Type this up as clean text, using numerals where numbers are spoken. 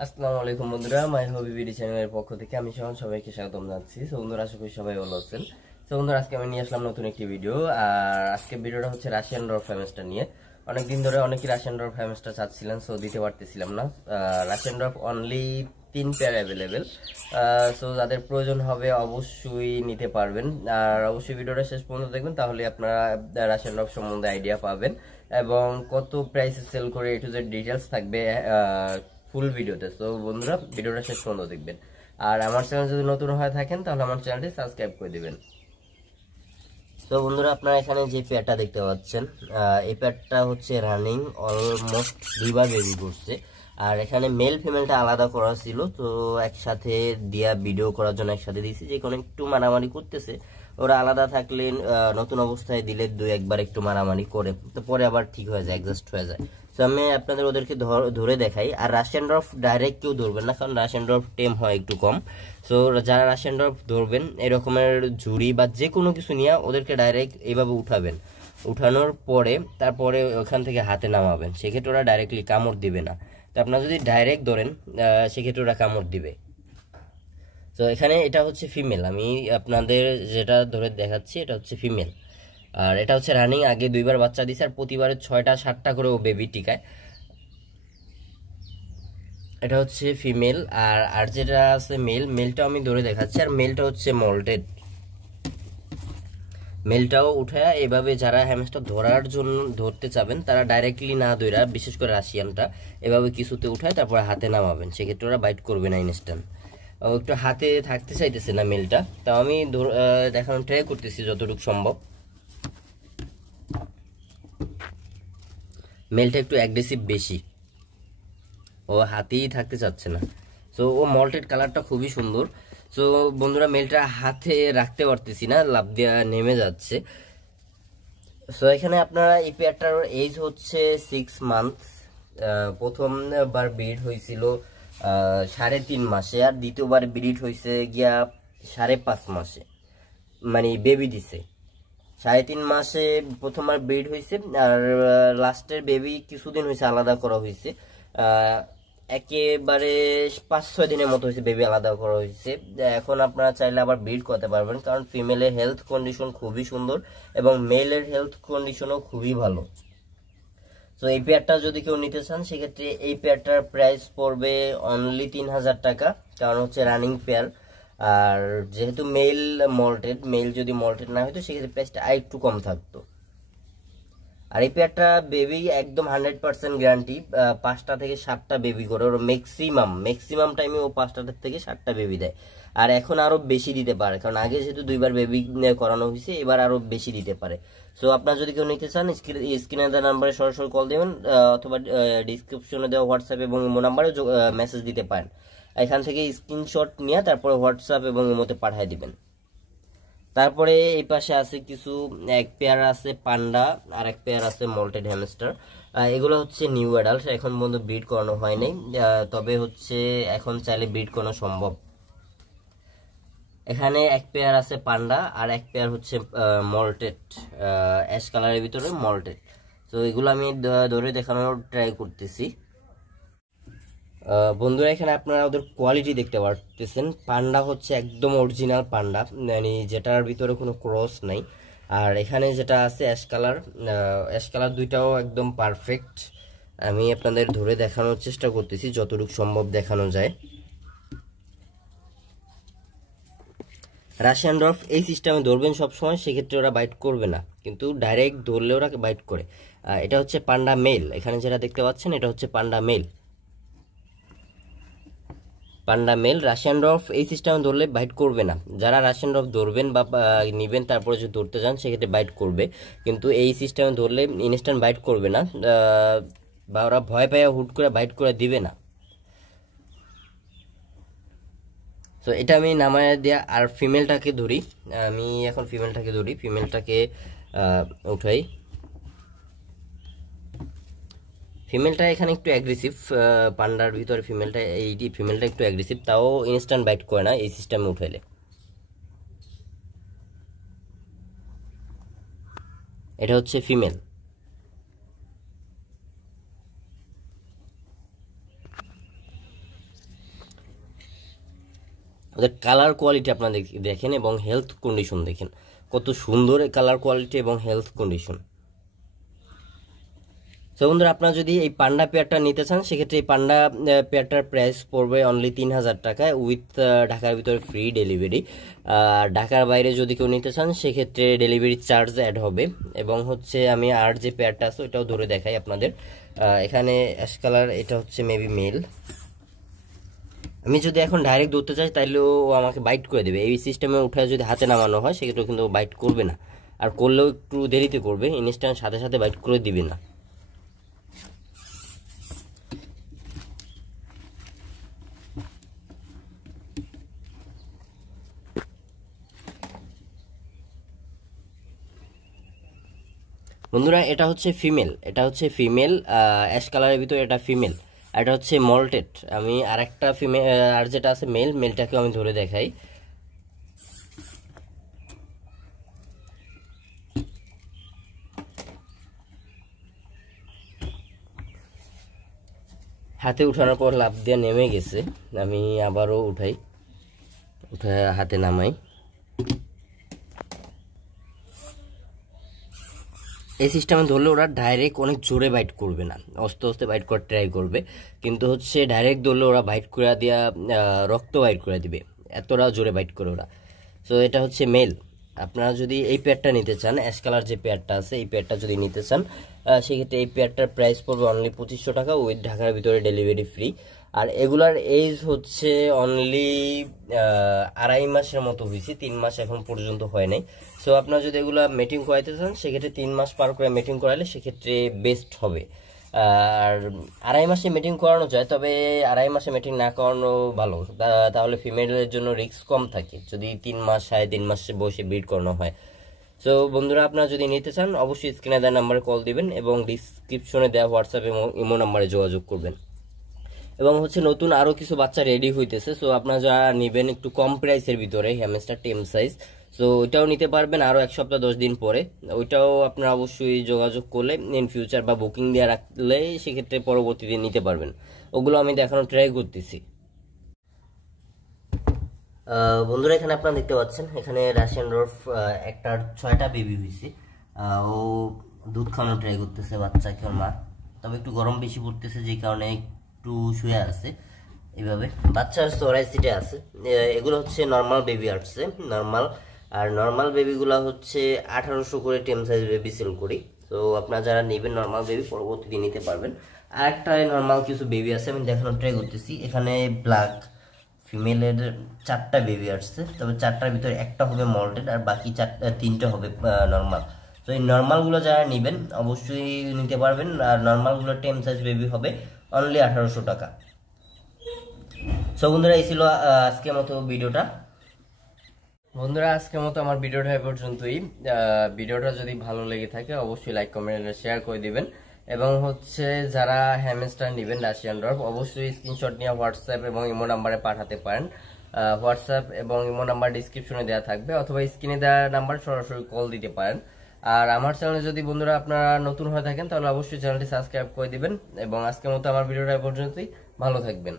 আসসালামু আলাইকুম বন্ধুরা, মাই হবি বিডি চ্যানেলের পক্ষ থেকে আমি সহন সবাইকে স্বাগতম জানাচ্ছি। সো বন্ধুরা, আশা করি সবাই ভালো আছেন। সো বন্ধুরা, আজকে আমি নিয়ে আসলাম নতুন একটি ভিডিও। আর আজকে ভিডিওটা হচ্ছে রাশিয়ান ড্রপ হ্যামস্টার নিয়ে। অনেকদিন ধরে অনেকেই রাশিয়ান ড্রপ হ্যামস্টার চাচ্ছিলেন, সো দিতে পারতেছিলাম না। Russian drop only 3 pair available. So যাদের প্রয়োজন হবে অবশ্যই নিতে পারবেন। আর অবশ্যই ভিডিওটা শেষ পর্যন্ত দেখবেন, তাহলে আপনারা রাশিয়ান ড্রপ সম্বন্ধে আইডিয়া পাবেন এবং কত প্রাইসে সেল করে এ টু জেড ডিটেলস থাকবে ফুল ভিডিওতে। তো বন্ধুরা, ভিডিওটা শেষ পর্যন্ত দেখবেন। আর আমার চ্যানেল যদি নতুন হয়ে থাকেন তাহলে আমার চ্যানেলটি সাবস্ক্রাইব করে দিবেন। তো বন্ধুরা, আপনারা এখানে যে পেয়ারটা দেখতে পাচ্ছেন, এই পেয়ারটা হচ্ছে রানিং, অলমোস্ট 2বার বেবি করছে। আর এখানে মেল ফিমেলটা আলাদা করা ছিল, তো একসাথে দিয়া ভিডিও করার জন্য একসাথে দিয়েছি। যে কোনো একটু মারামারি করতেছে, ওরা আলাদা থাকলে নতুন অবস্থায় দিলে 2-1বার একটু মারামারি করে, তো পরে আবার ঠিক হয়ে যায়, অ্যাডজাস্ট হয়ে যায়। তো আমি আপনাদের ওদেরকে ধরে দেখাই। আর রাশিয়ান ড্রপ ডাইরেক্ট কেউ ধরবেন না, কারণ রাশিয়ান ড্রপ টেম হয় একটু কম। সো যারা রাশিয়ান ড্রপ ধরবেন, এরকমের ঝুড়ি বা যে কোনো কিছু নিয়ে ওদেরকে ডাইরেক্ট এইভাবে উঠাবেন। উঠানোর পরে তারপরে ওখান থেকে হাতে নামাবেন, সেক্ষেত্রে ওরা ডাইরেক্টলি কামড় দিবে না। তো আপনারা যদি ডাইরেক্ট ধরেন, সেক্ষেত্রে ওরা কামড় দিবে। তো এখানে এটা হচ্ছে ফিমেল, আমি আপনাদের যেটা ধরে দেখাচ্ছি এটা হচ্ছে ফিমেল। আর এটা হচ্ছে রানিং, আগে 2বার বাচ্চা দিছে, আর প্রতিবারে 6টা-7টা করে ও বেবি টিকায়। এটা হচ্ছে ফিমেল। আর আর যেটা আছে মেল, মেলটাও আমি ধরে দেখাচ্ছি। আর মেলটা হচ্ছে মল্টেড। মেলটাও উঠায় এভাবে, যারা হ্যামস্টার ধরার জন্য ধরতে চাবেন তারা ডাইরেক্টলি না ধরা, বিশেষ করে রাশিয়ানটা এভাবে কিছুতে উঠায় তারপরে হাতে নামাবেন, সেক্ষেত্রে ওরা বাইট করবে না ইনস্ট্যান্ট। একটু হাতে থাকতে চাইতেছে না মেলটা, তাও আমি দেখানোর ট্রাই করতেছি যতটুকু সম্ভব। মেলটা একটু অ্যাগ্রেসিভ বেশি, ও হাতেই থাকতে চাচ্ছে না। সো ও মল্টেড কালারটা খুবই সুন্দর। সো বন্ধুরা, মেলটা হাতে রাখতে পারতেছি না, লাফ দেওয়া নেমে যাচ্ছে। সো এখানে আপনারা এই পেয়ারটার এজ হচ্ছে 6 মান্থ। প্রথমবার ব্রিড হয়েছিল 3.5 মাসে, আর দ্বিতীয়বার ব্রিড হয়েছে গিয়া 5.5 মাসে, মানে বেবি দিছে। 3.5 মাসে প্রথমবার ব্রিড হয়েছে, আর লাস্টের বেবি কিছুদিন হয়েছে আলাদা করা হয়েছে। একেবারে 5-6 দিনের মতো হয়েছে বেবি আলাদা করা হয়েছে। এখন আপনারা চাইলে আবার ব্রিড করতে পারবেন, কারণ ফিমেলের হেলথ কন্ডিশন খুবই সুন্দর এবং মেলের হেলথ কন্ডিশনও খুবই ভালো। তো এই পেয়ারটা যদি কেউ নিতে চান, সেক্ষেত্রে এই পেয়ারটার প্রাইস পড়বে অনলি 3000 টাকা, কারণ হচ্ছে রানিং পেয়ার। আর যেহেতু মেল যদি মল্টেড না হতো, সেক্ষেত্রে প্রাইসটা আরেকটু কম থাকতো। আর এই পেয়ারটা বেবি একদম 100% গ্যারান্টি, 5টা থেকে 7টা বেবি করে ওর ম্যাক্সিমাম টাইমে ও 5টা থেকে 7টা বেবি দেয়। আর এখন আরো বেশি দিতে পারে, কারণ আগে যেহেতু 2বার বেবি করানো হয়েছে, এবার আরো বেশি দিতে পারে। সো আপনারা যদি কেউ নিতে চান, স্ক্রিনে দেওয়া নাম্বারে সরাসরি কল দেবেন, অথবা ডিসক্রিপশনে দেওয়া হোয়াটসঅ্যাপ এবং ইমো নাম্বারে মেসেজ দিতে পারেন। এখান থেকে স্ক্রিনশট নিয়ে তারপরে হোয়াটসঅ্যাপ এবং ইমোতে পাঠিয়ে দিবেন। তারপরে এই পাশে আছে কিছু, এক পেয়ার আছে পান্ডা, আর এক পেয়ার আছে মল্টেড হ্যামস্টার। এগুলো হচ্ছে নিউ অ্যাডাল্ট, এখন পর্যন্ত ব্রিড করানো হয় নাই, তবে হচ্ছে এখন চাইলে ব্রিড করানো সম্ভব। এখানে এক পেয়ার আছে পান্ডা, আর এক পেয়ার হচ্ছে মল্টেড, অ্যাশ কালারের ভিতরে মল্টেড। তো এগুলো আমি ধরে দেখানোর ট্রাই করতেছি। বন্ধুরা, এখানে আপনারা ওদের কোয়ালিটি দেখতে পারতেছেন। পান্ডা হচ্ছে একদম অরিজিনাল পান্ডা, মানে যেটার ভিতরে কোনো ক্রস নাই। আর এখানে যেটা আছে অ্যাশ কালার দুইটাও একদম পারফেক্ট। আমি আপনাদের ধরে দেখানোর চেষ্টা করতেছি যতটুকু সম্ভব দেখানো যায়। রাশিয়ান ড্রফ এই সিস্টেমে ধরবেন সবসময়, সেক্ষেত্রে ওরা বাইট করবে না, কিন্তু ডাইরেক্ট ধরলে ওরা বাইট করে। এটা হচ্ছে পান্ডা মেল, এখানে যেটা দেখতে পাচ্ছেন এটা হচ্ছে পান্ডা মেল। রাশিয়ান ড্রফ এই সিস্টেমে ধরলে বাইট করবে না। যারা রাশিয়ান ড্রফ ধরবেন বা নিবেন, তারপরে যদি ধরতে যান, সেক্ষেত্রে বাইট করবে, কিন্তু এই সিস্টেমে ধরলে ইনস্ট্যান্ট বাইট করবে না, বা ওরা ভয় পায় হুট করে বাইট করে দিবে না। তো এটা আমি নামায় দেয়া। আর ফিমেলটাকে ধরি, আমি এখন ফিমেলটাকে উঠাই। ফিমেলটা এখানে একটু অ্যাগ্রেসিভ, পান্ডার ভিতরে ফিমেলটা একটু অ্যাগ্রেসিভ, তাও ইনস্ট্যান্ট বাইট করে না এই সিস্টেমে উঠাইলে। এটা হচ্ছে ফিমেল। ওদের কালার কোয়ালিটি আপনারা দেখেন এবং হেলথ কন্ডিশন দেখেন, কত সুন্দর কালার কোয়ালিটি এবং হেলথ কন্ডিশন। তো বন্ধুরা, আপনারা যদি এই পান্ডা পেয়ারটা নিতে চান সেক্ষেত্রে এই পান্ডা পেয়ারটার প্রাইস পড়বে অনলি 3000 টাকায় উইথ ঢাকার ভিতরে ফ্রি ডেলিভারি। ঢাকার বাইরে যদি কেউ নিতে চান সেক্ষেত্রে ডেলিভারি চার্জ অ্যাড হবে। এবং হচ্ছে আমি আর যে পেয়ারটা আছে ওটাও ধরে দেখাই আপনাদের। এখানে অ্যাশ কালার, এটা হচ্ছে মেবি মেল। আমি যদি এখন ডাইরেক্ট ধরতে চাই তাহলে ও আমাকে বাইট করে দেবে। এই সিস্টেমে উঠে যদি হাতে নামানো হয় সেক্ষেত্রে কিন্তু বাইট করবে না, আর করলেও একটু দেরিতে করবে, ইনস্ট্যান্ট সাথে সাথে বাইট করে দিবে না। বন্ধুরা, এটা হচ্ছে ফিমেল, অ্যাশ কালারের ভিতরে এটা ফিমেল, এটা হচ্ছে মল্টেড। আমি আরেকটা ফিমেল, আর যেটা আছে মেল, মেলটাকেও আমি ধরে দেখাই। হাতে উঠানোর পর লাফ দিয়ে নেমে গেছে, আমি আবারও উঠে হাতে নামাই। এই সিস্টেমে ধরলে ওরা ডাইরেক্ট অনেক জোরে বাইট করবে না, আস্তে আস্তে বাইট করার ট্রাই করবে, কিন্তু হচ্ছে ডাইরেক্ট ধরলে ওরা বাইট করে দিয়া রক্ত বাইট করে দিবে, এতটা জোরে বাইট করে ওরা। সো এটা হচ্ছে মেল। আপনারা যদি এই পেয়ারটা নিতে চান, অ্যাশ কালার যে পেয়ারটা আছে এই পেয়ারটা যদি নিতে চান সেক্ষেত্রে এই পেয়ারটার প্রাইস পড়বে অনলি 2500 টাকা উইথ ঢাকার ভিতরে ডেলিভারি ফ্রি। আর এগুলার এজ হচ্ছে অনলি 2.5 মাসের মতো হয়েছে, 3 মাস এখন পর্যন্ত হয় নাই। সো আপনারা যদি এগুলা মেটিং করাইতে চান সেক্ষেত্রে 3 মাস পার করে মেটিং করাইলে সেক্ষেত্রে বেস্ট হবে। আর 2.5 মাসে মিটিং করানো যায়, তবে 2.5 মাসে মিটিং না করানো ভালো, তাহলে ফিমেলের জন্য রিস্ক কম থাকে যদি 3 মাস 3.5 মাস বসে ব্রিড করানো হয়। সো বন্ধুরা, আপনারা যদি নিতে চান অবশ্যই স্ক্রিনে দেওয়া নাম্বারে কল দিবেন এবং ডিসক্রিপশনে দেওয়া হোয়াটসঅ্যাপ এবং ইমো নাম্বারে যোগাযোগ করবেন। এবং হচ্ছে নতুন আরো কিছু বাচ্চা রেডি হইতেছে, সো আপনারা যারা নেবেন একটু কম প্রাইসের ভিতরে হ্যামস্টার টেম সাইজ, সো ওইটাও নিতে পারবেন আরো 1 সপ্তাহ 10 দিন পরে। ওইটাও আপনারা অবশ্যই যোগাযোগ করলে ইন ফিউচার বা বুকিং দিয়ে রাখলে সেক্ষেত্রে পরবর্তীতে নিতে পারবেন। ওগুলো আমি দেখানোর ট্রাই করতেছি। বন্ধুরা, এখানে আপনারা দেখতে পাচ্ছেন এখানে রাশিয়ান ডর্ফ একটার 6টা বেবি হয়েছে। ও দুধ খাওয়ানো ট্রাই করতেছে বাচ্চাকে ওর মা, তবে একটু গরম বেশি পড়তেছে যে কারণে একটু শুয়ে আছে এইভাবে। বাচ্চার চড়াই সিটে আছে। এগুলো হচ্ছে নর্মাল বেবি আসছে, নর্মাল। আর নর্মাল বেবিগুলো হচ্ছে 1800 করে টেম সাইজ বেবি সেল করি। তো আপনারা যারা নেবেন নর্মাল বেবি পরবর্তীতে নিতে পারবেন। আর একটা নর্মাল কিছু বেবি আছে আমি দেখানোর ট্রাই করতেছি। এখানে ব্ল্যাক ফিমেলের 4টা বেবি আসছে, তবে 4টার ভিতরে একটা হবে মল্টেড আর বাকি 3টা হবে নর্মাল। তো এই নর্মালগুলো যারা নেবেন অবশ্যই নিতে পারবেন। আর নর্মালগুলো টেম সাইজ বেবি হবে অনলি 1800 টাকা। সো বন্ধুরা, এই ছিল আজকের মতো ভিডিওটা। বন্ধুরা, আজকের মতো আমার ভিডিওটা এ পর্যন্তই। ভিডিওটা যদি ভালো লেগে থাকে অবশ্যই লাইক কমেন্ট শেয়ার করে দিবেন। এবং হচ্ছে যারা হ্যামস্টার নেবেন রাশিয়ান ডর্ফ অবশ্যই স্ক্রিনশট নিয়ে হোয়াটসঅ্যাপ এবং ইমো নাম্বারে পাঠাতে পারেন। হোয়াটসঅ্যাপ এবং ইমো নাম্বার ডিসক্রিপশনে দেওয়া থাকবে, অথবা স্ক্রিনে দেওয়া নাম্বার সরাসরি কল দিতে পারেন। আর আমার চ্যানেলে যদি বন্ধুরা আপনারা নতুন হয়ে থাকেন তাহলে অবশ্যই চ্যানেলটি সাবস্ক্রাইব করে দিবেন। এবং আজকের মতো আমার ভিডিওটা এ পর্যন্তই, ভালো থাকবেন।